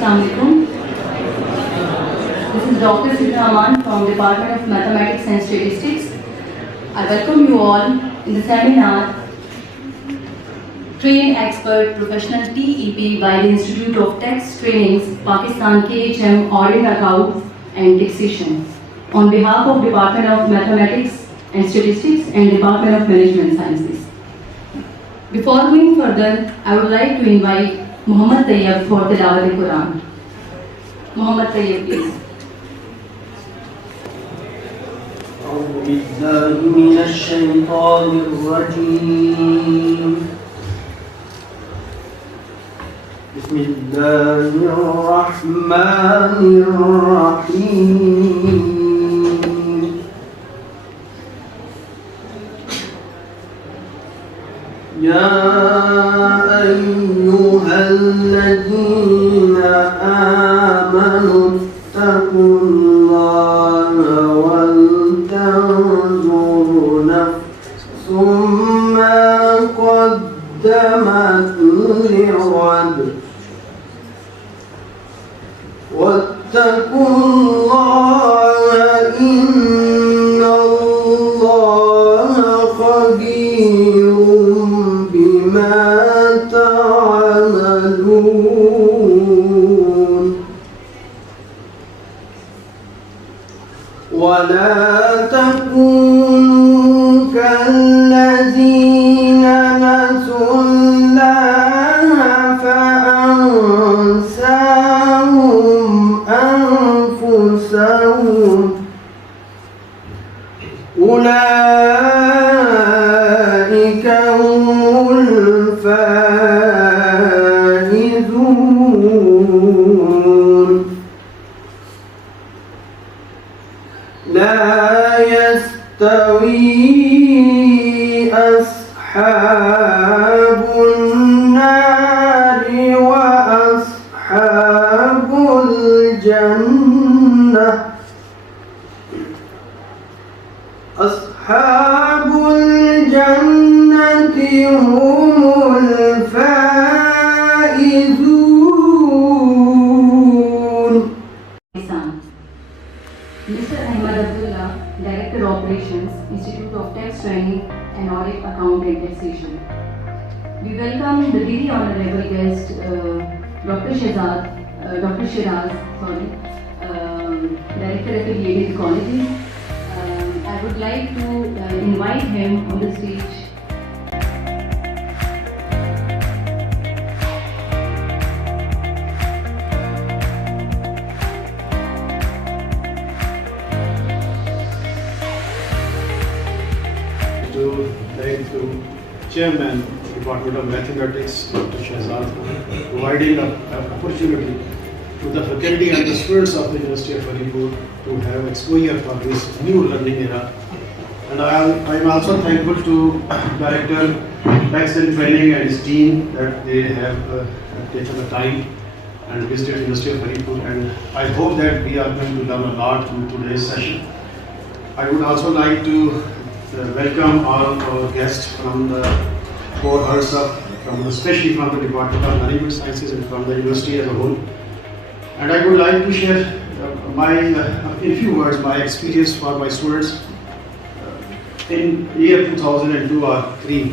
Assalamu alaikum. This is Dr. Sidra Aman from Department of Mathematics and Statistics. I welcome you all in the seminar Train Expert Professional TEP by the Institute of Tax Trainings, Pakistan KHM Audit Account and Taxation on behalf of Department of Mathematics and Statistics and Department of Management Sciences. Before going further, I would like to invite Muhammad Tayyab for Tilawat al-Quran. Muhammad Tayyab, please. أعوذ بالله من الشيطان الرجيم. بسم الله الرحمن الرحيم. يا أيها الذين آمنوا اتقوا الله ولتنظر نفس ما قدمت لغد واتقوا الله إن الله خبير بما تعملون. ولا تكونوا كالذين نسوا الله فأنساهم أنفسهم أولئك هم الفائزون. لا يستوي أصحاب النار وأصحاب الجنة. أصحاب الجنة هم الفائزون. Mr. Ahmad Abdullah, Director Operations, Institute of Tax Training and Audit Account and Taxation. We welcome the very honorable guest, Dr. Shiraz, Director Affiliated Colleges. I would like to invite him on the stage. To thank the Chairman, Department of Mathematics, Dr. Shahzad, for providing an opportunity to the faculty and the students of the University of Haripur to have exposure for this new learning era. And I am also thankful to Director Tax and Training and his team that they have taken the time and visited University of Haripur. And I hope that we are going to learn a lot from today's session. I would also like to welcome all our guests from the four HRSA, especially from the Department of Management Sciences and from the university as a whole. And I would like to share in few words my experience for my students in year 2002 or 3.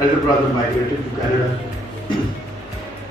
elder brother migrated to Canada.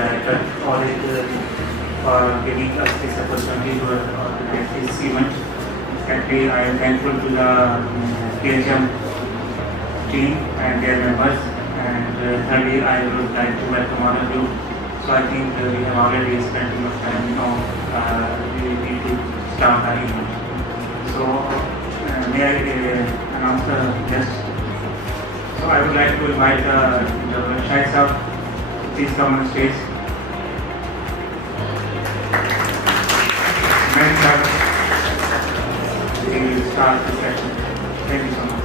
Director Audit for giving us this opportunity to get this event. Secondly, I am thankful to the KHM team and their members. And thirdly, I would like to welcome all of you. So I think we have already spent enough time now. We need to start our event. So may I announce the guest? So I would like to invite the Shaikh Sahab, please come on stage. Men sir, we will start the session. Thank you so much.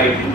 ITT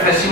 FSC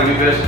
MBBS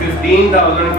15,000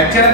HR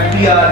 FPR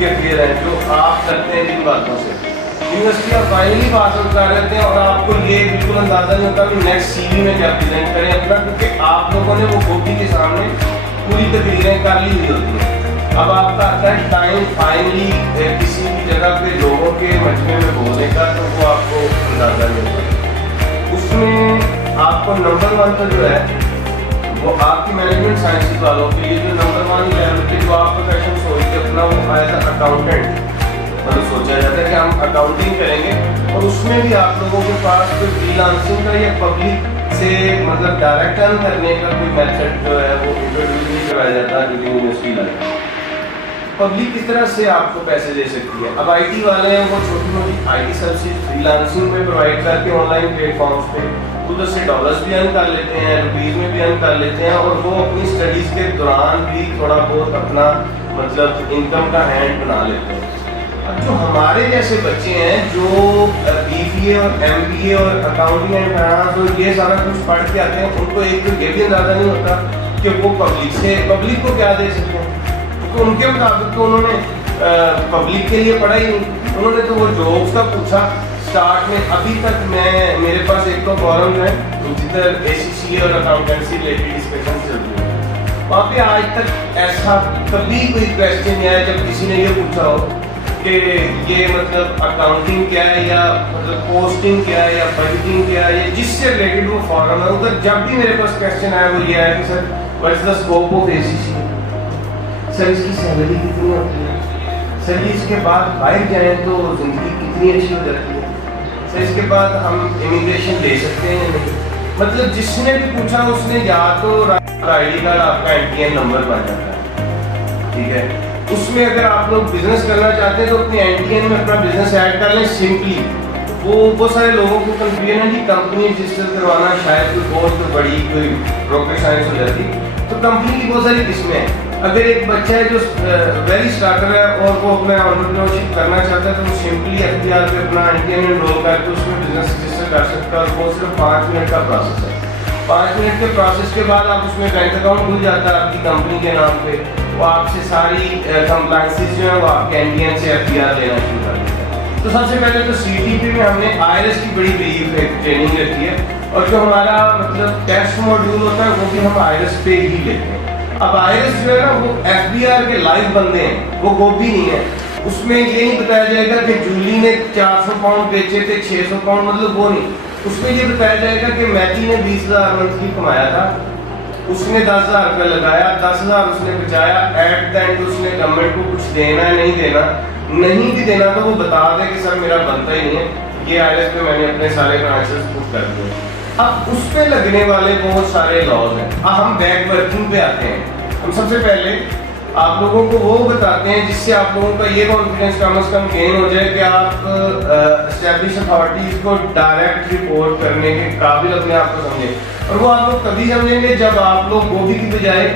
کے affair ہیں جو آپ کرتے ہیں جن باتوں سے. University آپ فائنلی پاس آؤٹ کر رہتے ہیں اور آپ کو یہ بالکل اندازہ نہیں ہوتا کہ نیکسٹ سی وی میں کیا پریزنٹ کریں اپنا, کیونکہ آپ لوگوں نے وہ گوبھی کے سامنے پوری تقریریں کر لی ہوئی ہوتی ہیں. اب آپ کا آتا ہے ٹائم فائنلی کسی بھی جگہ پہ لوگوں کے مجمع میں بولنے کا, تو وہ آپ کو اندازہ نہیں ہوتا. اس میں آپ کو نمبر 1 تو جو ہے وہ آپ کی مینجمنٹ سائنسز والوں کے لیے جو نمبر 1 لیول پہ جو آپ پروفیشن سوچتے اپنا وہ ایز اے اکاؤنٹنٹ مطلب سوچا جاتا ہے کہ ہم اکاؤنٹنگ کریں گے, اور اس میں بھی آپ لوگوں کے پاس کوئی فری لانسنگ کا یا پبلک سے مطلب ڈائریکٹ ارن کرنے کا کوئی میتھڈ جو ہے وہ انٹروڈیوس نہیں کرایا جاتا یونیورسٹی لائف. پبلک کس طرح سے آپ کو پیسے دے سکتی ہے. اب آئی ٹی والے ہیں وہ چھوٹی موٹی I T services free lancing میں پرووائڈ کر کے آن لائن پلیٹ فارمس پہ ادھر سے ڈالرس بھی ارن کر لیتے ہیں, روپیز میں بھی ارن کر لیتے ہیں, اور وہ اپنی اسٹڈیز کے دوران بھی تھوڑا بہت اپنا مطلب انکم کا ہینڈ بنا لیتے ہیں. اب جو ہمارے جیسے بچے ہیں جو بی بی اے اور ایم بی اے اور اکاؤنٹنگ اینڈ فائنانس اور یہ سارا کچھ پڑھ کے آتے ہیں, ان کو ایک تو یہ بھی اندازہ نہیں ہوتا کہ وہ پبلک کو کیا دے سکتے ہیں, کیونکہ ان کے مطابق تو انہوں نے پبلک کے لیے پڑھا ہی نہیں. انہوں نے تو وہ جابس کا پوچھا اسٹارٹ میں. ابھی تک میرے پاس ایک تو فورم ہے جدھر اے سی سی اور اکاؤنٹنسی ریلیٹڈ ڈسکشن چل رہی ہے, وہاں پہ آج تک ایسا کبھی کوئی کویسچن نہیں آیا جب کسی نے یہ پوچھا ہو کہ یہ مطلب اکاؤنٹنگ کیا ہے یا مطلب پوسٹنگ کیا ہے یا بجٹنگ کیا ہے, جس سے ریلیٹڈ وہ فارم ہے. ادھر جب بھی میرے پاس کویسچن آیا وہ یہ ہے کہ sir what is the scope of A C C, sir اس کی سیلری کتنی ہوتی ہے, سر اس کے بعد باہر جائیں تو زندگی کتنی اچھی ہو جاتی ہے, سر اس کے بعد ہم امیگریشن لے سکتے ہیں نہیں. مطلب جس نے بھی پوچھا اس نے یا تو آئی ڈی کارڈ آپ کا این ٹی این نمبر بن جاتا ہے, ٹھیک ہے. اس میں اگر آپ لوگ بزنس کرنا چاہتے ہیں تو اپنے این ٹی این میں اپنا بزنس ایڈ کر لیں سمپلی. وہ بہت سارے لوگوں کو کنفیوژن ہے کہ کمپنی رجسٹر کروانا شاید کوئی بہت بڑی کوئی راکٹ سائنس ہو جاتی. تو کمپنی کی بہت ساری قسمیں ہیں. اگر ایک بچہ ہے جو ویری اسٹارٹر ہے اور وہ اپنا انٹرپرینورشپ کرنا چاہتا ہے تو وہ سمپلی ایف ڈی آر پہ اپنا این ٹی این انرول کر کے اس میں بزنس رجسٹر کر سکتا ہے, اور وہ صرف 5 منٹ کا پروسیس ہے. 5 منٹ کے پروسیس کے بعد آپ اس میں بینک اکاؤنٹ کھل جاتا ہے آپ کی کمپنی کے نام پہ. وہ آپ سے ساری کمپلائنسز جو ہیں وہ آپ کے این ٹی این سے ایف ڈی آر لینا شروع کر دیتے ہیں. تو سب سے پہلے تو سی ٹی پی میں ہم نے آئی ایس کی بڑی بریف ٹریننگ رکھی ہے, اور جو ہمارا مطلب ٹیسٹ ماڈیول ہوتا ہے وہ بھی ہم آئی ایس پہ ہی لیتے ہیں. اب آئی ایس جو ہے نا وہ ایف بی آر کے لائیو بندے ہیں, وہ گوبھی نہیں ہے. اس میں یہ نہیں بتایا جائے گا کہ جولی نے 400 پاؤنڈ بیچے تھے 600 پاؤنڈ, مطلب وہ نہیں. اس میں یہ بتایا جائے گا کہ میتی نے 20,000 منتھلی کمایا تھا, اس نے 10,000 روپے لگایا, 10,000 اس نے بچایا, ایٹ دا اینڈ اس نے گورنمنٹ کو کچھ دینا ہے نہیں دینا, نہیں بھی دینا تو وہ بتا دے کہ سر میرا بنتا ہی نہیں ہے, یہ آئی ایس پہ میں نے اپنے سارے فائنانشیلز پٹ کر دیے. اب اس پہ لگنے والے بہت سارے لاز ہیں. اب ہم بیک ورکنگ پہ آتے ہیں. ہم سب سے پہلے آپ لوگوں کو وہ بتاتے ہیں جس سے آپ لوگوں کا یہ کانفیڈنس کم از کم گین ہو جائے کہ آپ اسٹیبلش اتھارٹیز کو ڈائریکٹ رپورٹ کرنے کے قابل اپنے آپ کو سمجھیں. اور وہ آپ لوگ تبھی سمجھیں گے جب آپ لوگ گوبھی کی بجائے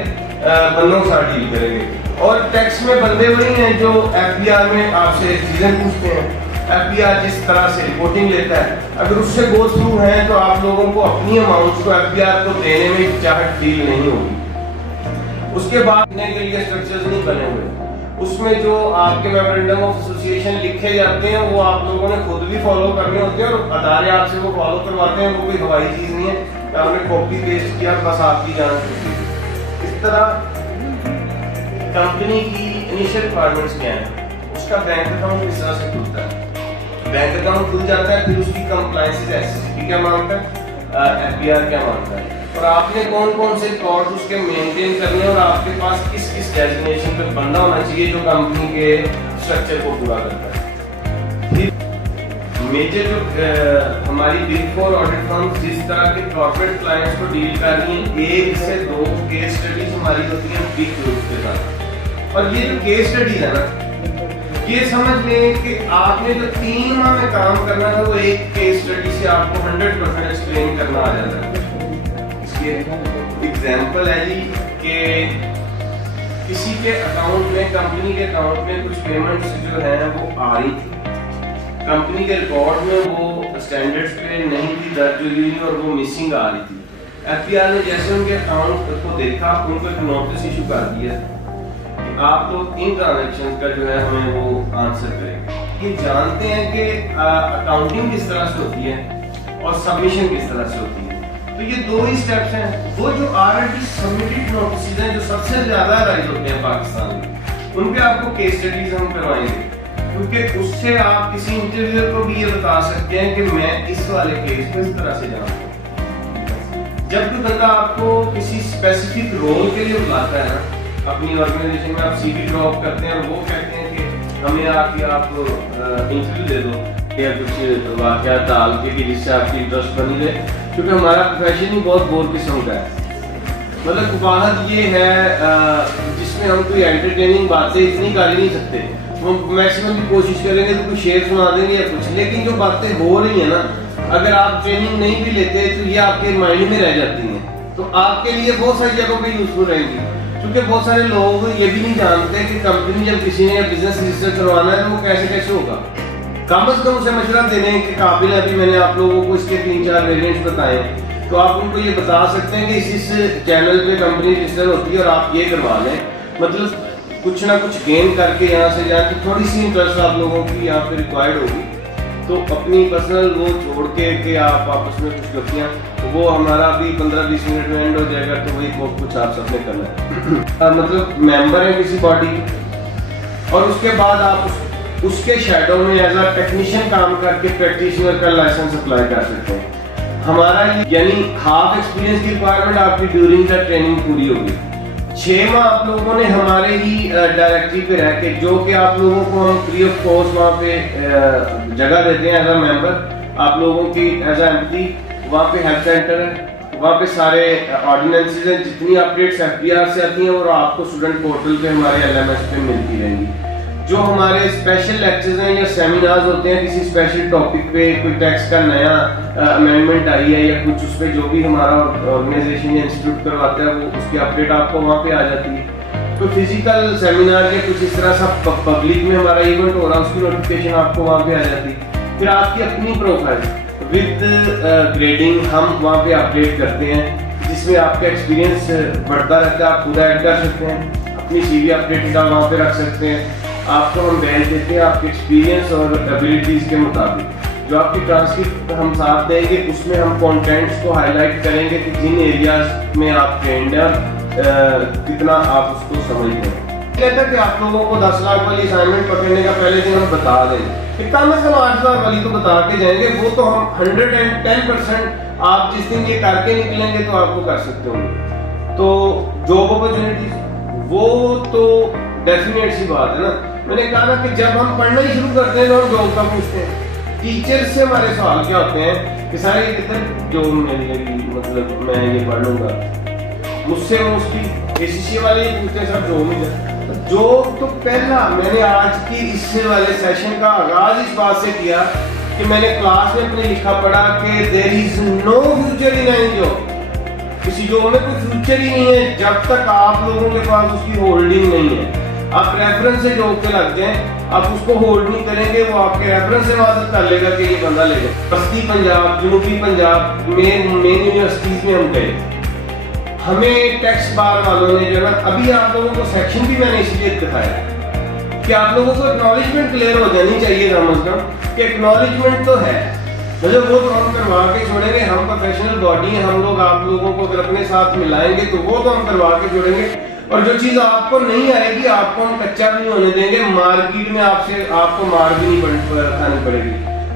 بندوں کے ساتھ ڈیل کریں گے. اور ٹیکس میں بندے وہی ہیں جو ایف بی آر میں آپ سے چیزیں پوچھتے ہیں. ایف بی آر جس طرح سے رپورٹنگ لیتا ہے, اگر اس سے گو تھرو ہیں تو آپ لوگوں کو اپنی اماؤنٹس کو ایف بی آر کو دینے میں چاہت فیل نہیں ہوگی. اس کے بعد کے لیے اسٹرکچرز نہیں بنے ہوئے. اس میں جو آپ کے میمورنڈم آف ایسوسیشن لکھے جاتے ہیں وہ آپ لوگوں نے خود بھی فالو کرنے ہوتے ہیں, اور ادارے آپ سے وہ فالو کرواتے ہیں. وہ کوئی ہوائی چیز نہیں ہے کہ آپ نے کاپی پیسٹ کیا بس آپ کی جان چھوٹی. اس طرح کمپنی کی انیشیل ریکوائرمنٹس کیا ہیں, اس کا بینک اکاؤنٹ کس طرح سے کھلتا ہے. بینک اکاؤنٹ کھل جاتا ہے, پھر اس کی کمپلائنسز ایس سی پی کیا مانگتا ہے, ایف بی آر کیا مانگتا ہے, اور آپ نے کون کون سے ریکارڈ اس کے مینٹین کرنے ہیں, اور آپ کے پاس کس کس ڈیزگنیشن پہ بندہ ہونا چاہیے جو کمپنی کے اسٹرکچر کو پورا کرتا ہے. پھر میجر جو ہماری بگ 4 آڈٹ فرمز جس طرح کے کارپوریٹ کلائنٹس کو ڈیل کر رہی ہیں, 1 سے 2 کیس اسٹڈیز ہماری ہوتی ہیں بگ گروپ کے ساتھ. اور یہ جو کیس اسٹڈیز ہے نا, یہ سمجھ لیں کہ آپ نے جو 3 ماہ میں کام کرنا تھا وہ ایک کیس اسٹڈی سے آپ کو 100% ایکسپلین کرنا آ جاتا ہے. ایگزامپل ہے جی کہ کسی کے اکاؤنٹ میں, کمپنی کے اکاؤنٹ میں کچھ پیمنٹس جو ہیں وہ آ رہی تھی, کمپنی کے ریکارڈ میں وہ اسٹینڈرڈس پہ نہیں تھی درج ہوئی اور وہ مسنگ آ رہی تھی. ایف بی آر نے جیسے ان کے اکاؤنٹ کو دیکھا, ان کو ایک نوٹس ایشو کر دیا آپ لوگ ان ٹرانزیکشن کا جو ہے ہمیں وہ آنسر کریں گے. یہ جانتے ہیں کہ اکاؤنٹنگ کس طرح سے ہوتی ہے اور سبمیشن کس طرح سے ہوتی ہے. تو یہ دو ہی سٹیپس ہیں. وہ جو آلریڈی سبمٹڈ نوٹسز ہیں جو سب سے زیادہ رائز ہوتے ہیں پاکستان میں, ان پہ آپ کو کیس اسٹڈیز ہم کروائیں گے, کیونکہ اس سے آپ کسی انٹرویور کو بھی یہ بتا سکتے ہیں کہ میں اس والے کیس کو اس طرح سے جانتا ہوں. جب کوئی بندہ آپ کو کسی اسپیسیفک رول کے لیے بلاتا ہے نا, اپنی آرگنائزیشن میں آپ سی وی ڈراپ کرتے ہیں اور وہ کہتے ہیں کہ ہمیں آ کے آپ انٹرویو دے دو یا کچھ واقعات ڈال کے کہ جس سے آپ کی انٹرسٹ بنی رہے, کیونکہ ہمارا پروفیشن ہی بہت بور قسم کا ہے. مطلب واحد یہ ہے جس میں ہم کوئی انٹرٹیننگ باتیں اتنی کر ہی نہیں سکتے. ہم میکسیمم بھی کوشش کریں گے تو کوئی شعر سنا دیں گے یا کچھ, لیکن جو باتیں ہو رہی ہیں نا, اگر آپ ٹریننگ نہیں بھی لیتے تو یہ آپ کے مائنڈ میں رہ جاتی ہیں. تو آپ کے لیے بہت ساری جگہوں پہ یوزفل رہیں گی, کیونکہ بہت سارے لوگ یہ بھی نہیں جانتے کہ کمپنی جب کسی نے بزنس رجسٹر کروانا ہے تو وہ کیسے کیسے ہوگا. کم از کم اسے مشورہ دینے کے قابل ہے. ابھی میں نے آپ لوگوں کو اس کے 3-4 ویریئنٹس بتائے, تو آپ ان کو یہ بتا سکتے ہیں کہ اس چینل پہ کمپنی رجسٹر ہوتی ہے اور آپ یہ کروا لیں. مطلب کچھ نہ کچھ گین کر کے یہاں سے جا کے تھوڑی سی انٹرسٹ آپ لوگوں کی یہاں پہ ریکوائرڈ ہوگی, تو اپنی پرسنل وہ چھوڑ کے کہ آپ آپس میں کچھ گفتیاں, وہ ہمارا بھی 15-20 منٹ میں اینڈ ہو جائے گا. تو وہی بہت کچھ آپ سب نے کرنا ہے. مطلب ممبر ہیں کسی باڈی کی, اور اس کے بعد آپ اس کے شیڈو میں ایز اے ٹیکنیشین کام کر کے پریکٹیشنر کا لائسنس اپلائی کر سکتے ہیں. ہمارا یعنی ہاف ایکسپیرینس کی ریکوائرمنٹ آپ کی ڈیورنگ دا ٹریننگ پوری ہوگی. 6 ماہ آپ لوگوں نے ہمارے ہی ڈائریکٹری پہ رہ کے, جو کہ آپ لوگوں کو ہم فری آف کاسٹ وہاں پہ جگہ دیتے ہیں ایز اے ممبر, آپ لوگوں کی ایز اے ایمپلائی. وہاں پہ ہیلتھ سینٹر ہے, وہاں پہ سارے آرڈیننسز ہیں, جتنی اپڈیٹس ایف بی آر سے آتی ہیں اور آپ کو اسٹوڈنٹ پورٹل پہ ہمارے ایل ایم ایس پہ ملتی رہیں گی. جو ہمارے اسپیشل لیکچرز ہیں یا سیمینارز ہوتے ہیں کسی اسپیشل ٹاپک پہ, کوئی ٹیکس کا نیا امینڈمنٹ آئی ہے یا کچھ, اس پہ جو بھی ہمارا آرگنائزیشن یا انسٹیٹیوٹ کرواتا ہے وہ اس کی اپڈیٹ آپ کو وہاں پہ آ جاتی ہے. تو فزیکل سیمینار یا کچھ اس طرح سا پبلک میں ہمارا ایونٹ ہو رہا ہے, اس کی نوٹیفکیشن آپ کو وہاں پہ آ جاتی ہے. پھر آپ کی اپنی پروفائل وتھ گریڈنگ ہم وہاں پہ اپڈیٹ کرتے ہیں, جس میں آپ کا ایکسپیرینس بڑھتا رہتا ہے. آپ خود ایڈ کر سکتے ہیں, اپنی سی وی اپڈیٹڈ آپ وہاں پہ رکھ سکتے ہیں. آپ کو ہم بیچ دیتے ہیں آپ کے ایکسپیرینس اور ایبیلٹیز کے مطابق. جو آپ کی ٹرانسکرپٹ ہم ساتھ دیں گے اس میں ہم کانٹینٹس کو ہائی لائٹ کریں گے کہ جن ایریاز میں آپ ٹرینڈ ہیں کتنا آپ اس کو سمجھتے ہیں. کہتا ہے کہ آپ لوگوں کو 10 لاکھ والی اسائنمنٹ پکڑنے کا پہلے دن ہم بتا دیں, کتنا میں سے 8 ہزار والی تو بتا کے جائیں گے. وہ تو ہم 110% آپ جس دن یہ کر کے نکلیں گے تو آپ کو کر سکتے ہوں. تو جاب اپرچونیٹیز وہ تو ڈیفینیٹ سی بات ہے نا. میں نے کہا نا کہ جب ہم پڑھنا ہی شروع کرتے ہیں تو ہم جاب کا پوچھتے ہیں. ٹیچر سے ہمارے سوال کیا ہوتے ہیں کہ سارے کتنے جو مطلب میں یہ پڑھ لوں گا. مجھ سے موسٹلی اے سی سی والے یہ پوچھتے ہیں سر جو مل جائے. جاب تو پہلا میں نے آج کی اس والے سیشن کا آغاز اس بات سے کیا کہ میں نے کلاس میں اپنے لکھا پڑھا کہ there is no future in any job. کسی جاب میں کوئی فیوچر ہی نہیں ہے جب تک آپ لوگوں کے پاس اس کی ہولڈنگ نہیں ہے. آپ ریفرنس سے جاب پہ لگ جائیں, آپ اس کو ہولڈ نہیں کریں گے, وہ آپ کے ریفرنس سے مدد کر لے گا کہ یہ بندہ لے گا. بستی پنجاب, جنوبی پنجاب میں مین یونیورسٹیز میں ہم گئے. ہمیں ٹیکس بار والوں نے جو ہے ابھی آپ لوگوں کو سیکشن بھی میں نے اس لیے دکھایا کہ آپ لوگوں کو اکنالجمنٹ کلیئر ہو جانی چاہیے کم از کم کہ اکنالجمنٹ تو ہے. مطلب وہ تو ہم کروا کے چھوڑیں گے, ہم پروفیشنل باڈی ہیں, ہم لوگ آپ لوگوں کو اگر اپنے ساتھ ملائیں گے تو وہ تو ہم کروا کے چھوڑیں گے. اور جو چیز آپ کو نہیں آئے گی آپ کو ہم کچا بھی نہیں ہونے دیں گے. مارکیٹ میں آپ کو مار بھی نہیں کھانی پڑے گی.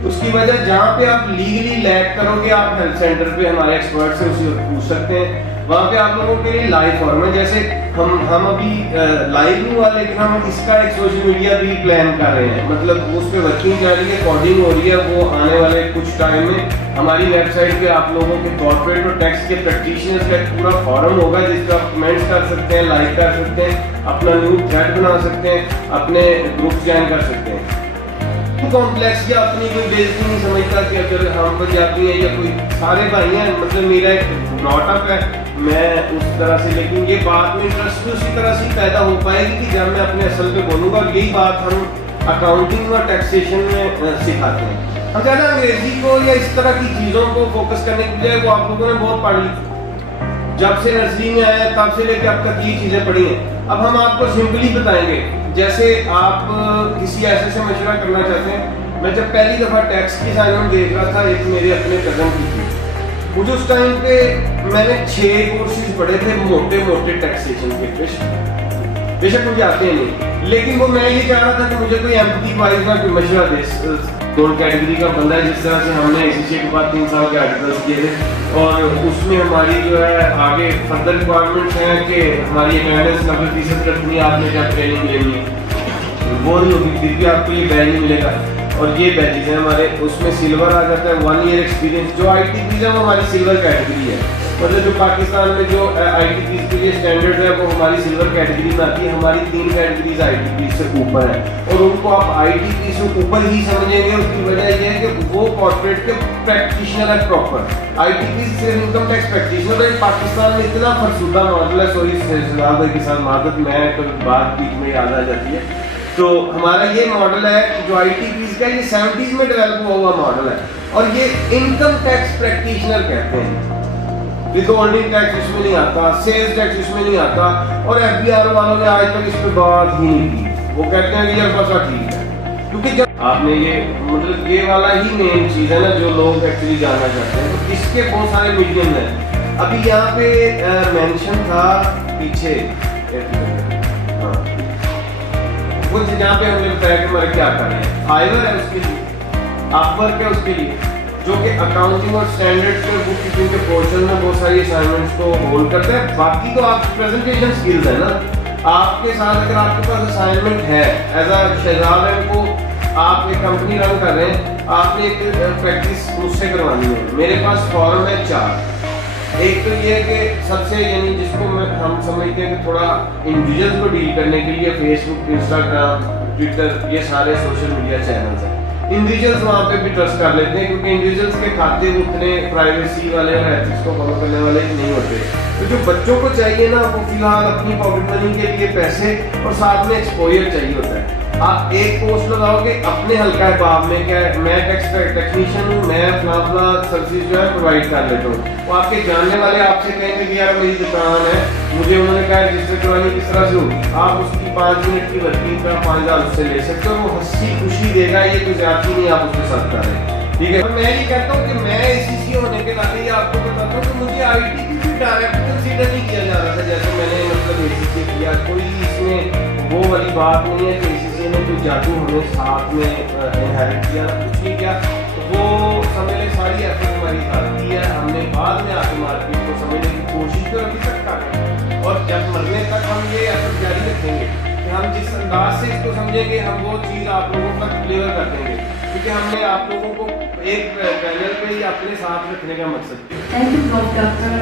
اس کی وجہ جہاں پہ آپ لیگلی لیک کرو گے آپ ہیلتھ سینٹر پہ ہمارے ایکسپرٹ سے اسے پوچھ سکتے ہیں. وہاں پہ آپ لوگوں کے لیے لائیو فارم ہے. جیسے ہم ابھی لائیو نہیں ہوا لیکن ہم اس کا ایک سوشل میڈیا بھی پلان کر رہے ہیں. مطلب اس پہ ورکنگ جا رہی ہے, کوڈنگ ہو رہی ہے. وہ آنے والے کچھ ٹائم میں ہماری ویب سائٹ پہ آپ لوگوں کے کارپوریٹ اور ٹیکس کے پریکٹیشنرز کا ایک پورا فارم ہوگا جس پہ آپ کمنٹس کر سکتے ہیں, لائک کر سکتے ہیں, اپنا نیو تھریڈ بنا سکتے ہیں, اپنے گروپ جوائن کر سکتے ہیں. کمپلیکس یا اپنی کوئی بےزتی نہیں سمجھتا کہ اگر ہم پنجابی ہیں یا کوئی سارے بھائی ہیں. مطلب میرا ایک براٹ اپ ہے میں اس طرح سے, لیکن یہ بات میں انٹرسٹ بھی اسی طرح سے پیدا ہو پائے گی کہ جب میں اپنے اصل پہ بولوں گا. اور یہی بات ہم اکاؤنٹنگ اور ٹیکسیشن میں سکھاتے ہیں. ہم زیادہ انگریزی کو یا اس طرح کی چیزوں کو فوکس کرنے کے بجائے وہ آپ لوگوں نے بہت پڑھ لی جب سے نرسری میں آئے تب سے لے کے اب تک یہ چیزیں پڑھی ہیں. اب ہم آپ کو سمپلی بتائیں گے. جیسے آپ کسی ایسے سے مشورہ کرنا چاہتے ہیں, میں جب پہلی دفعہ ٹیکس کی اسائنمنٹ دیکھ رہا تھا, ایک میرے اپنے کزن کی تھی, مجھے اس ٹائم پہ میں نے 6 کورسز پڑھے تھے موٹے موٹے ٹیکسیشن کے. بے شک مجھے آتے ہیں نہیں, لیکن وہ میں یہ چاہ رہا تھا کہ مجھے کوئی ایمپتھی وائز کا کوئی مشورہ دے. دونوں کیٹیگری کا بندہ ہے, جس طرح سے ہم نے ACCA کے بعد 3 سال کے آرٹیکلس کیے تھے, اور اس میں ہماری جو ہے آگے فردر ریکوائرمنٹس ہیں کہ ہماری اٹینڈنس 90% رکھنی ہے, آپ نے جب ٹریننگ لینی ہے وہ نہیں ہوگی, پھر بھی آپ کو یہ بیج نہیں ملے گا. اور یہ بیجز ہیں ہمارے, اس میں سلور آ جاتا ہے 1 ایئر ایکسپیرینس. جو آئی ٹی پیز ہے وہ ہماری سلور کیٹیگری ہے, مطلب جو پاکستان میں جو آئی ٹی پیز کے لیے اسٹینڈرڈ ہے وہ ہماری سلور کیٹیگری میں آتی ہے. ہماری 3 کیٹیگریز آئی ٹی پیز سے اوپر ہیں, اور ان کو آپ آئی ٹی پیز سے اوپر ہی سمجھیں گے. اس کی وجہ یہ ہے کہ وہ کارپوریٹ کے پریکٹیشنر ہے پراپر. آئی ٹی پیز صرف انکم ٹیکس پریکٹیشنر ہے. پاکستان میں اتنا فرسودہ ماڈل ہے, سوری سلال بھائی کے ساتھ معذرت, میں تو بات بیچ میں یاد آ جاتی ہے. تو ہمارا یہ ماڈل ہے جو آئی ٹی پیز کا, یہ 70s میں ڈیولپ ہوا ماڈل ہے, اور یہ انکم ٹیکس پریکٹیشنر کہتے ہیں. ود ہولڈنگ ٹیکس اس میں نہیں آتا, سیلز ٹیکس اس میں نہیں آتا, اور ایف بی آر والوں نے آج تک اس پہ بات ہی نہیں کی. وہ کہتے ہیں کہ یہ بس ٹھیک ہے, کیونکہ جب آپ نے یہ مطلب یہ والا ہی مین چیز ہے نا جو لوگ ایکچولی جاننا چاہتے ہیں. تو اس کے بہت سارے میڈیم ہیں. ابھی یہاں پہ مینشن تھا پیچھے, وہ جہاں پہ ہم نے بتایا کہ ہمارے کیا کر رہے ہیں. فائبر ہے اس کے لیے, اپ ورک ہے اس کے لیے, جو کہ اکاؤنٹنگ اور اسٹینڈرڈ کے بک کیپنگ کے پورشن میں بہت ساری اسائنمنٹس کو ہولڈ کرتے ہیں. باقی تو آپ پریزنٹیشن سکلز ہے نا, آپ کے ساتھ اگر آپ کے پاس اسائنمنٹ ہے ایز اے شہزاد ہے, کو آپ ایک کمپنی رن کر رہے ہیں, آپ نے ایک پریکٹس مجھ سے کروانی ہے. میرے پاس فارم ہے 4. ایک تو یہ ہے کہ سب سے یعنی جس کو ہم سمجھتے ہیں کہ تھوڑا انڈیویجولس کو ڈیل کرنے کے لیے فیس بک, انسٹاگرام, ٹویٹر, یہ سارے سوشل میڈیا چینلز ہیں. انڈیویجولس وہاں پہ بھی ٹرسٹ کر لیتے ہیں, کیونکہ انڈیویجولس کے کھاتے وہ اتنے پرائیویسی والے اور ایتھکس کو فالو کرنے والے نہیں ہوتے. تو جو بچوں کو چاہیے نا, وہ فی الحال اپنی پاکٹ منی کے لیے پیسے اور ساتھ میں ایکسپوجر چاہیے ہوتا ہے. آپ ایک پوسٹ لگاؤ گے اپنے حلقہ باب میں, کیا میں ٹیکنیشین ہوں, میں فلاں فلاں سروسز جو ہے پرووائڈ کر لیتا ہوں. وہ آپ کے جاننے والے آپ سے کہیں گے کہ یار میری دکان ہے, مجھے انہوں نے کہا رجسٹر کروانی کس طرح سے ہوگی. آپ اس کی 5 منٹ کی ورکنگ کا 5000 اس سے لے سکتے ہو, وہ ہنسی خوشی دے گا. یہ کوئی زیادتی نہیں آپ اس کے ساتھ کر رہے ہیں, ٹھیک ہے. اور میں یہ کہتا ہوں کہ میں ACCA ہونے کے ناطے یہ آپ کو بتاتا ہوں کہ مجھے آئی ٹی کی بھی ڈائریکٹ کنسیڈر نہیں کیا جا رہا تھا جیسے میں نے مطلب ACCA کیا. کوئی اس میں وہ والی بات نہیں ہے کہ ACCA نے کوئی جادو ہمیں ساتھ میں انہیرٹ کیا, کچھ نہیں کیا. وہ سمجھ لیں ساری ایفرٹ ہماری ساتھ کی ہے. ہم نے بعد میں آ کے مارکیٹ کو سمجھنے کی کوشش تو ابھی تک کر رہے ہیں, اور جب مرنے تک ہم یہ ایفرٹ جاری رکھیں گے کہ ہم جس انداز سے اس کو سمجھیں گے, ہم وہ چیز آپ لوگوں تک ڈلیور کر دیں گے, کیونکہ ہم نے آپ لوگوں کو ایک پینل پہ ہی اپنے ساتھ رکھنے کا مقصد. Thank you, Dr.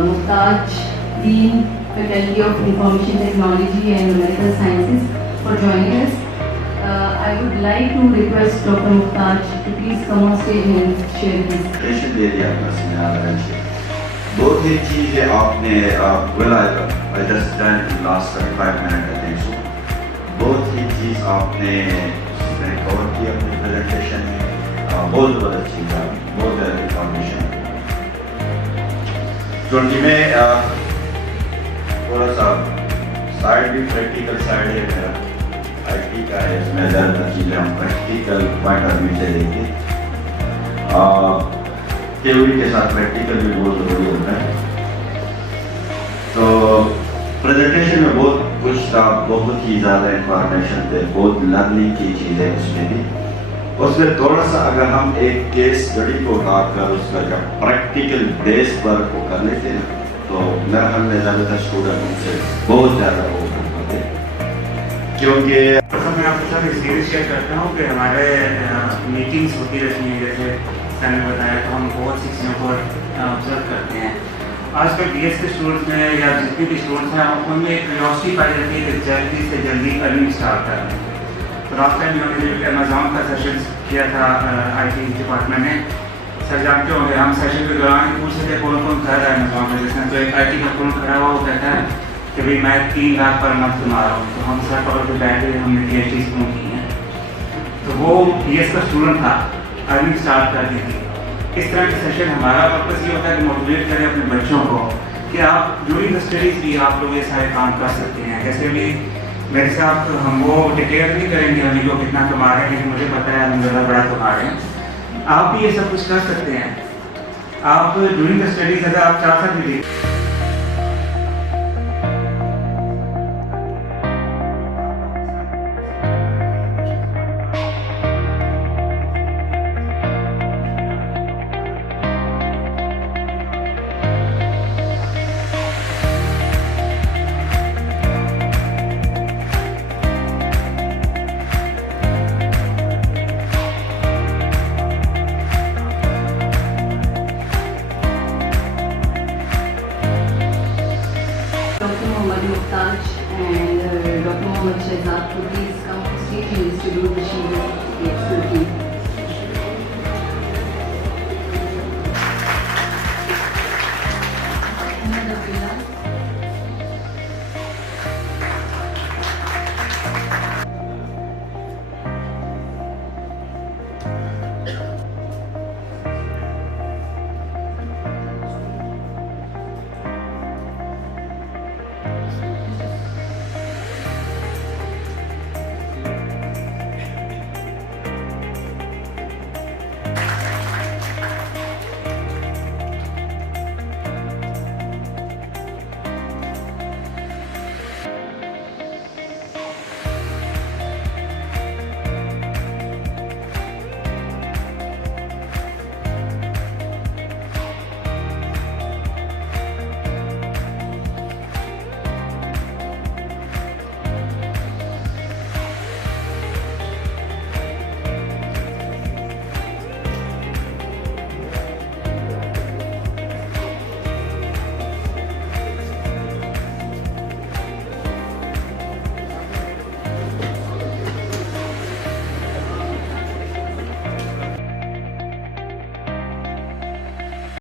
Muhtaj Deen, Faculty of Information Technology and Medical Sciences, for joining us. I would like to request Dr. Muhtaj to please come on stage and share his. Presentation دے دیا اپنا seminar ہے. بہت ہی چیزیں آپ نے I just done in last 35 minutes I think so. بہت ہی چیز آپ نے کور کی اپنی پریزنٹیشن میں. بہت زبردست چیز ہے, بہت زیادہ انفارمیشن. کیونکہ میں تھوڑا سا سائڈ بھی پریکٹیکل سائڈ ہے میرا, آئی ٹی کا ہے, اس میں زیادہ چیزیں ہم پریکٹیکل پوائنٹ آف ویو سے دیکھیں. تھیوری کے ساتھ پریکٹیکل بھی بہت ضروری ہوتا ہے. تو پریزنٹیشن میں بہت کچھ تھا, بہت ہی زیادہ انفارمیشن تھے, بہت لرننگ کی چیزیں اس میں بھی. اس میں تھوڑا سا اگر ہم ایک کیس اسٹڈی کو اٹھا کر اس کا جب پریکٹیکل بیس پر کو کر لیتے ہیں تو میرا خیال میں زیادہ تر اسٹوڈنٹ ان سے بہت زیادہ وہ ہوتے ہیں. کیونکہ میں آپ کے ساتھ ایکسپیرینس شیئر کرتا ہوں کہ ہمارے میٹنگس ہوتی رہتی ہیں, جیسے سر نے بتایا, تو ہم بہت سی چیزوں کو آبزرو کرتے ہیں. آج کل BS کے اسٹوڈنٹس میں یا جتنے بھی اسٹوڈنٹس ہیں ان میں ایک کیوریوسٹی پائی جاتی ہے کہ جلدی سے جلدی ارننگ اسٹارٹ کر رہے ہیں. تو لاسٹ ٹائم انہوں نے جو امیزون کا سیشن کیا تھا آئی ٹی ڈپارٹمنٹ نے, سر جانتے ہوں گے ہم سیشن کے دوران پوچھتے تھے کون کون کر رہا ہے امیزون کا بزنس. تو ایک آئی ٹی کا کون کھڑا ہوا وہ کہتا ہے کہ بھائی میں 3 لاکھ پر منتھ کما رہا ہوں. تو ہم سر پکڑ کے بیٹھ گئے, ہم نے PhDs کیوں کی ہیں. تو وہ BS کا اسٹوڈنٹ تھا, ارننگ اسٹارٹ کر دی تھی. اس طرح کے سیشن ہمارا پرپس یہ ہوتا ہے کہ موٹیویٹ کریں اپنے بچوں کو کہ آپ ڈیورنگ اسٹڈیز بھی آپ لوگ یہ سارے کام کر سکتے ہیں. جیسے ابھی میرے ساتھ ہم وہ ڈکلیئر نہیں کریں گے ابھی لوگ کتنا کما رہے ہیں, لیکن مجھے پتا ہے ہم زیادہ بڑا کما رہے ہیں. آپ بھی یہ سب کچھ کر سکتے ہیں. آپ ڈیورنگ اسٹڈیز اگر آپ چاہ سکتے ہیں Dr. Mohammad Muhtaj and Dr. Mohammad Shehzad, could please come to stage and distribute the shield of Turkey.